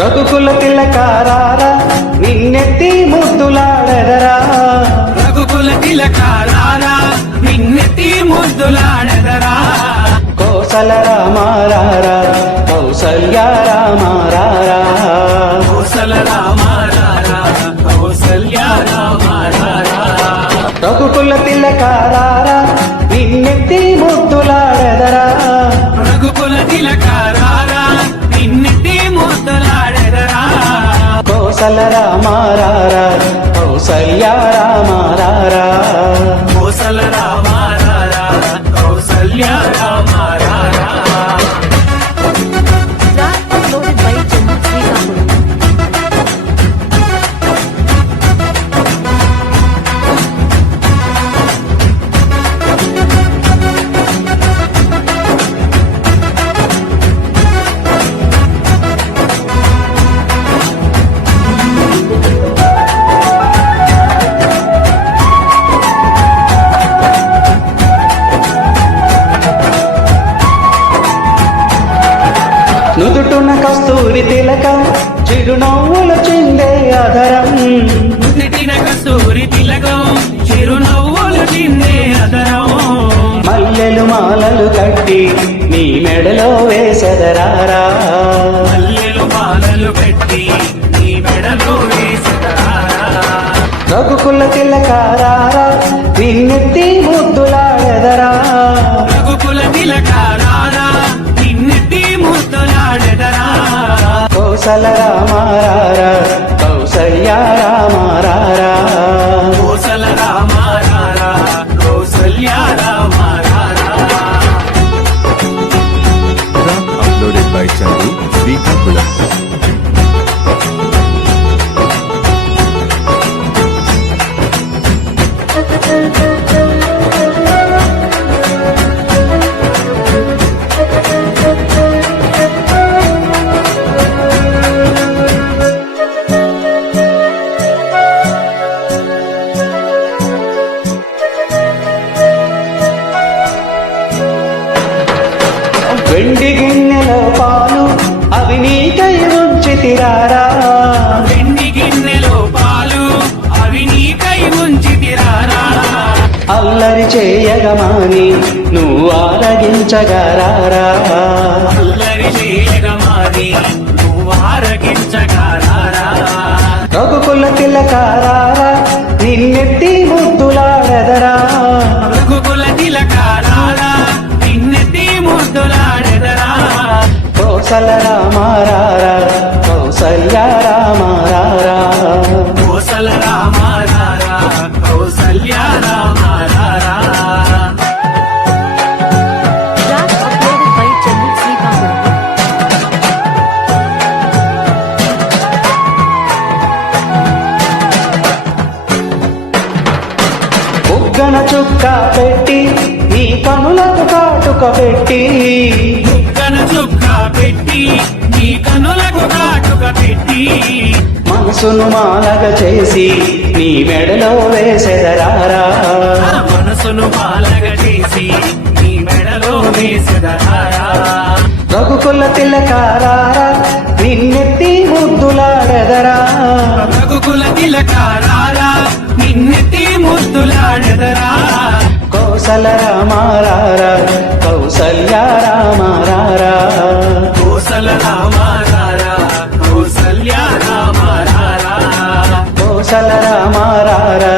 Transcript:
రఘుకుల తిలకారారా నిన్నెత్తి ముద్దులాడెదరా. రఘుకుల తిలకారారా నిన్నెత్తి ముద్దులాడెదరా. కోసల రామారారా కౌసల్య రామారారా. కోసల రామారారా కౌసల్య రామారారా. రఘుకుల తిలకారారా నిన్నెత్తి ముద్దులాడెదరా. రఘుకుల తిలకారారా నిన్నెత్తి ముద్దులాడెదరా. Kosala రామారారా Kaushalya రామారారా. Kosala రామారారా Kaushalya రామారారా. Uploaded by Chandu Srikakulam. నుదుటున కస్తూరి తిలకం చిరునవ్వులు చిందే అధరం. నుదిటిన కస్తూరి తిలకం చిరునవ్వులు చిందే అదరం. మల్లెలు మాలలు కట్టి నీ మెడలో వేసెదరారా. మల్లెలు మాలలు పెట్టి నీ మెడలో వేసెదరా. రఘుకుల తిలకారారా నిన్నెత్తి ముద్దులాడెదరా. రఘుకుల తిలకారారా నిన్నెత్తి ముద్దులాడెదరా. Kosala రామారారా Kaushalya రామారారా. Kosala రామారారా Kaushalya రామారారా. Uploaded by Chandu Srikakulam. వెండి గిన్నెలో పాలు అవి నీకై ఉంచితిరారా. వెండి గిన్నెలో పాలు అవి నీకై ఉంచితిరారా. అల్లరి చేయగమాని నువ్వు ఆరగించగరారా. అల్లరి చేయగమాని నువ్వు ఆరగించగరారా. రఘుకుల తిలకారారా నిన్నెత్తి ముద్దులాడెదరా. రఘుకుల తిలకారారా నిన్నెత్తి ముద్దులాడెదరా. Kosala రామారారా Kaushalya రామారారా. Kosala రామారారా Kaushalya రామారారా. Uploaded by Chandu Srikakulam. బుగ్గన చుక్క పెట్టి నీ కనులకు కాటుక పెట్టి. బుగ్గన చుక్క పెట్టి నీ కనులకు కాటుక పెట్టి. మనసును మాలగ చేసి నీ మెడలో వేసెదరారా. మనసును మాలగ చేసి నీ మెడలో వేసెదరారా. రఘుకుల తిలకారారా నిన్నెత్తి ముద్దులాడెదరా. రఘుకుల తిలకారారా నిన్నెత్తి ముద్దులాడెదరా. కోసల రామారారా కౌసల్య రామారారా. కోసల రామారారా కౌసల్య రామారారా. కోసల రామారారా